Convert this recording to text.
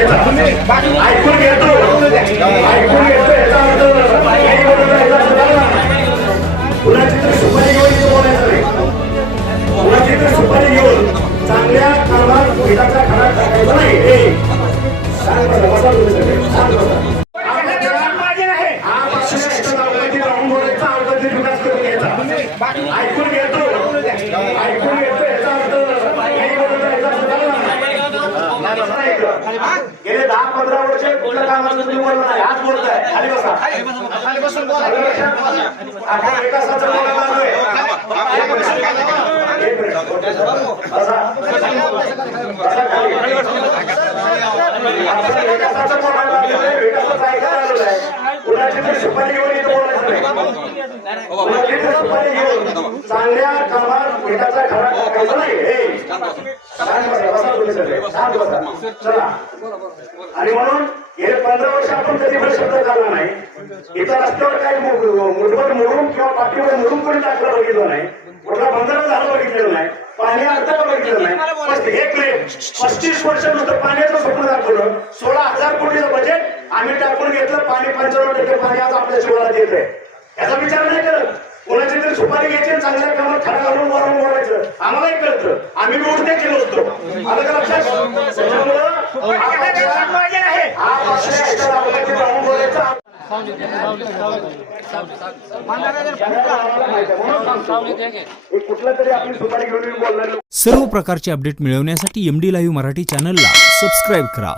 ऐकून घेतो ऐकून घेतो याचा अर्थ कुणाची तर सुपारी घेऊन बोलायचं नाही कुणाची तर सुपारी घेऊन चांगल्या कामात टाकायचा नाही बसा तुम्ही माझे नाही हा पाचशे नावाची राहून बोलायचा अवकाशी विकास करून घ्यायचा ऐकून घेतो ऐकून घेतो याचा अर्थ काही बोलत नाही, याचा अर्थ नाही. गेले दहा पंधरा वर्ष कुठल्या कामाचं तुम्ही नाही. आज बोलताय. खाली बसा. खाली बसून आपण बोलायला लागलोय. ऐकायला. कुणाची तरी सुपारी घेऊन इथं बोलायचं नाही. कुणाची तरी सुपारी घेऊन चांगल्या कामात पिठाचा खडा टाकायचा नाही हे. शांत बसा, बसा तुम्ही सगळे. शांत बसा. चला आणि म्हणून हे पंधरा वर्ष आपण कधी पण शब्द काढला नाही. इथं रस्त्यावर काही मुठभर मोडून किंवा पाठीवर मोडून कोणी टाकलं बघितलं नाही. कुठला बंधारा झालं बघितलेलं नाही. पाणी आता बघितलं नाही? एक मिनिट पस्तीस वर्षानंतर पाण्याचं स्वप्न दाखवलं. सोळा हजार कोटीचं बजेट आम्ही टाकून घेतलं. पाणी पंचावन्न टक्के पाणी आज आपल्या शिवारात येत आहे याचा विचार नाही करत. कोणाची तरी सुपारी घ्यायची चांगल्या कामात खडा घालून वर बोलायचं आम्हालाही कळतं. आम्ही उडते केलो असतो आलं का लक्षात? त्याच्यामुळं हा. सर्व प्रकारचे अपडेट मिळवण्यासाठी एम डी लाईव्ह मराठी चॅनलला सबस्क्राईब करा.